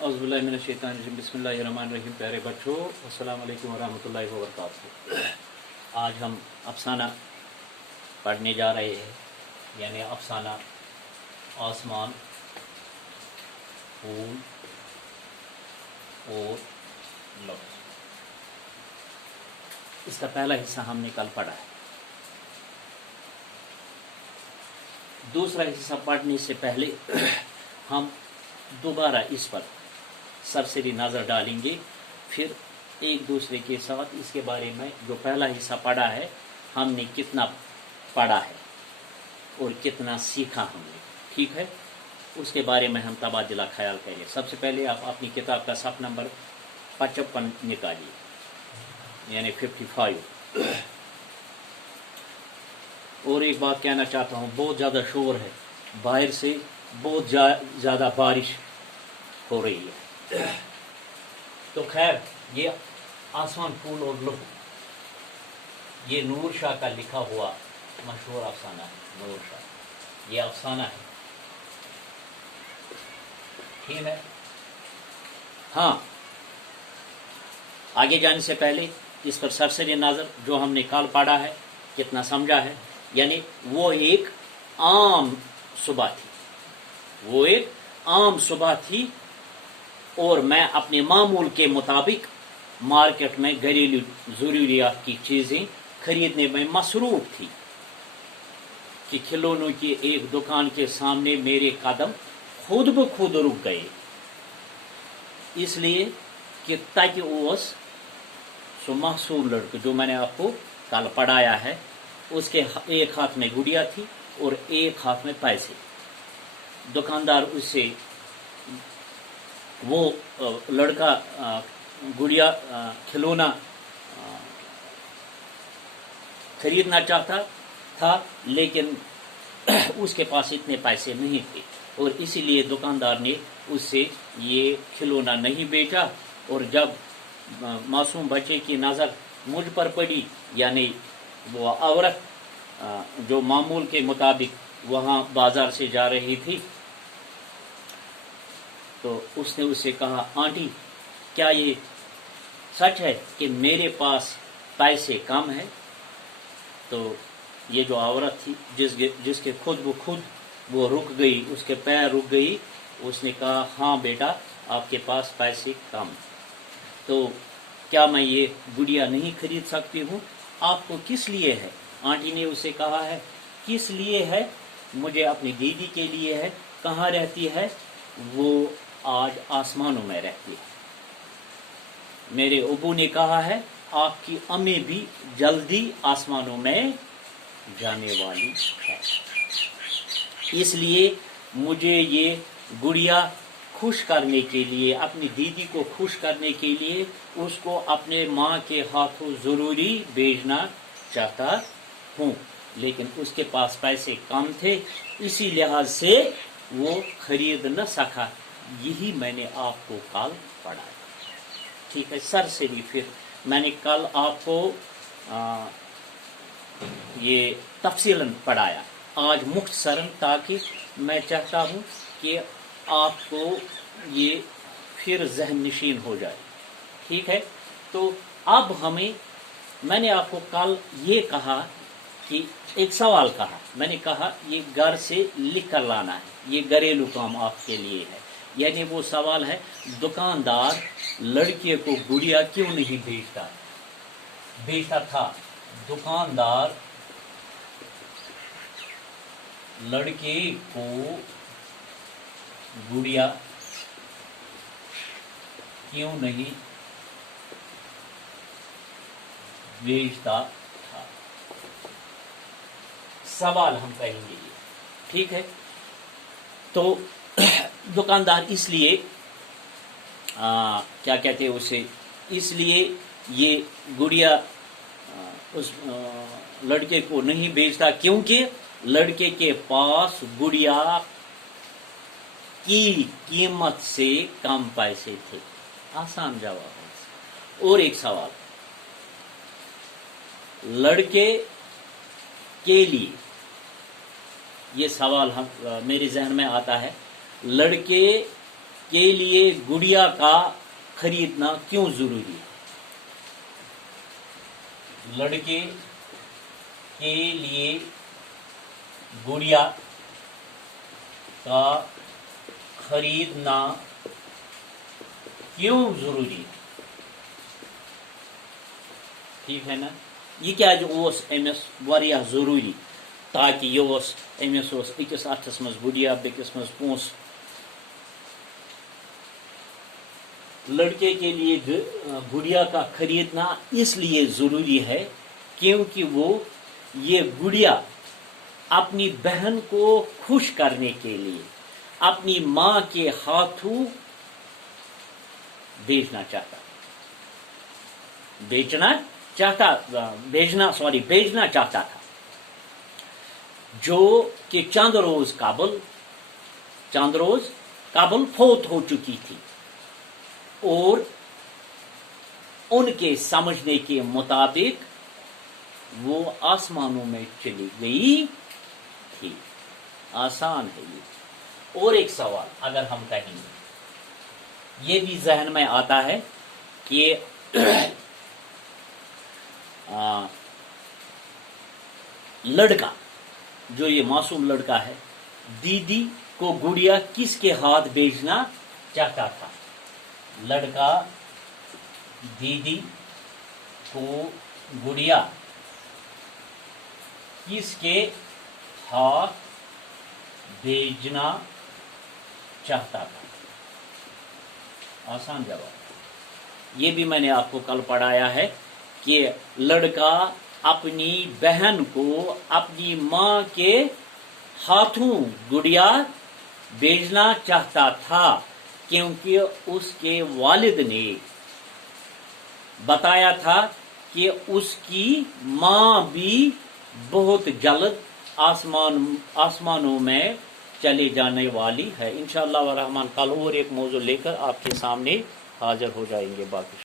औज़ुबिल्लाहि मिनश्शैतानिर्रजीम बिस्मिल्लाहिर्रहमानिर्रहीम। प्यारे बच्चों, अस्सलाम वालेकुम वरहमतुल्लाहि वबरकातुहू। आज हम अफसाना पढ़ने जा रहे हैं, यानी अफसाना आसमान, फूल और लफ्ज़। इसका पहला हिस्सा हमने कल पढ़ा है। दूसरा हिस्सा पढ़ने से पहले हम दोबारा इस पर सरसरी नज़र डालेंगे, फिर एक दूसरे के साथ इसके बारे में जो पहला हिस्सा पढ़ा है हमने कितना पढ़ा है और कितना सीखा हमने, ठीक है, उसके बारे में हम तबादला ख्याल करेंगे। सबसे पहले आप अपनी किताब का सफ़ नंबर 55 निकालिए, यानी 55। और एक बात कहना चाहता हूँ, बहुत ज़्यादा शोर है बाहर से, बहुत ज़्यादा बारिश हो रही है। तो खैर, ये आसमान, फूल और लुत्फ, ये नूर शाह का लिखा हुआ मशहूर अफसाना है। नूर शाह, ये अफसाना है, ठीक है। हाँ, आगे जाने से पहले इस पर सरसरी नज़र जो हमने कल पढ़ा है कितना समझा है। यानी वो एक आम सुबह थी, वो एक आम सुबह थी और मैं अपने मामूल के मुताबिक मार्केट में घरेलू ज़रूरियात की चीज़ें खरीदने में मसरूफ़ थी कि खिलौनों की एक दुकान के सामने मेरे कदम खुद ब खुद रुक गए, इसलिए कि ताकि उस सो मासूम लड़के जो मैंने आपको कल पढ़ाया है, उसके एक हाथ में गुड़िया थी और एक हाथ में पैसे। दुकानदार उससे वो लड़का गुड़िया खिलौना खरीदना चाहता था, लेकिन उसके पास इतने पैसे नहीं थे और इसीलिए दुकानदार ने उससे ये खिलौना नहीं बेचा। और जब मासूम बच्चे की नज़र मुझ पर पड़ी, यानी वो औरत जो मामूल के मुताबिक वहाँ बाजार से जा रही थी, तो उसने उससे कहा, आंटी क्या ये सच है कि मेरे पास पैसे कम है? तो ये जो औरत थी जिसके खुद वो रुक गई, उसके पैर रुक गई, उसने कहा, हाँ बेटा, आपके पास पैसे कम, तो क्या मैं ये गुड़िया नहीं खरीद सकती हूँ? आपको किस लिए है? आंटी ने उसे कहा है, किस लिए है? मुझे अपनी दीदी के लिए है। कहाँ रहती है? वो आज आसमानों में रहती है। मेरे अबू ने कहा है आपकी अम्मी भी जल्दी आसमानों में जाने वाली है, इसलिए मुझे ये गुड़िया खुश करने के लिए, अपनी दीदी को खुश करने के लिए उसको अपने माँ के हाथों ज़रूरी भेजना चाहता हूँ, लेकिन उसके पास पैसे कम थे, इसी लिहाज से वो खरीद न सका। यही मैंने आपको कल पढ़ाया, ठीक है। सर से भी फिर मैंने कल आपको ये तफसीलन पढ़ाया, आज मुख्तसरन, ताकि मैं चाहता हूँ कि आपको ये फिर जहन नशीन हो जाए, ठीक है। तो अब मैंने आपको कल ये कहा कि एक सवाल कहा, मैंने कहा ये घर से लिख कर लाना है, ये घरेलू काम आपके लिए है। यानी वो सवाल है, दुकानदार लड़के को गुड़िया क्यों नहीं बेचता था? दुकानदार लड़के को गुड़िया क्यों नहीं बेचता था? सवाल हम कहेंगे ये, ठीक है। तो दुकानदार इसलिए क्या कहते हैं उसे, इसलिए ये गुड़िया उस लड़के को नहीं बेचता क्योंकि लड़के के पास गुड़िया की कीमत से कम पैसे थे। आसान जवाब है। और एक सवाल, लड़के के लिए, ये सवाल मेरे जहन में आता है, लड़के کے لیے گڑیا کا خریدنا کیوں ضروری ہے؟ لڑکے کے لیے گڑیا کا خریدنا کیوں ضروری ہے؟ ٹھیک ہے نا؟ یہ کیا امس واریاہ ضروری تاکہ یہ امس اکس اتھس مز گڑیا بیکس مز پونس. لڑکے کے لیے گڑیا کا خریدنا اس لیے ضروری ہے کیونکہ وہ یہ گڑیا اپنی بہن کو خوش کرنے کے لیے اپنی ماں کے ہاتھوں بیچنا چاہتا تھا جو کہ چند روز قبل فوت ہو چکی تھی اور ان کے سمجھنے کے مطابق وہ آسمانوں میں چلی گئی تھی. آسان ہے یہ. اور ایک سوال اگر ہم کہیں گے، یہ بھی ذہن میں آتا ہے کہ لڑکا جو یہ معصوم لڑکا ہے دیدی کو گڑیا کس کے ہاتھ بیچنا چاہتا تھا؟ لڑکا دیدی کو گڑیا کس کے ہاتھ بیچنا چاہتا تھا؟ آسان جواب. یہ بھی میں نے آپ کو کل پڑھایا ہے کہ لڑکا اپنی بہن کو اپنی ماں کے ہاتھوں گڑیا بیچنا چاہتا تھا کیونکہ اس کے والد نے بتایا تھا کہ اس کی ماں بھی بہت جلد آسمانوں میں چلے جانے والی ہے. انشاءاللہ الرحمن کل اور ایک موضوع لے کر آپ کے سامنے حاضر ہو جائیں گے. باقی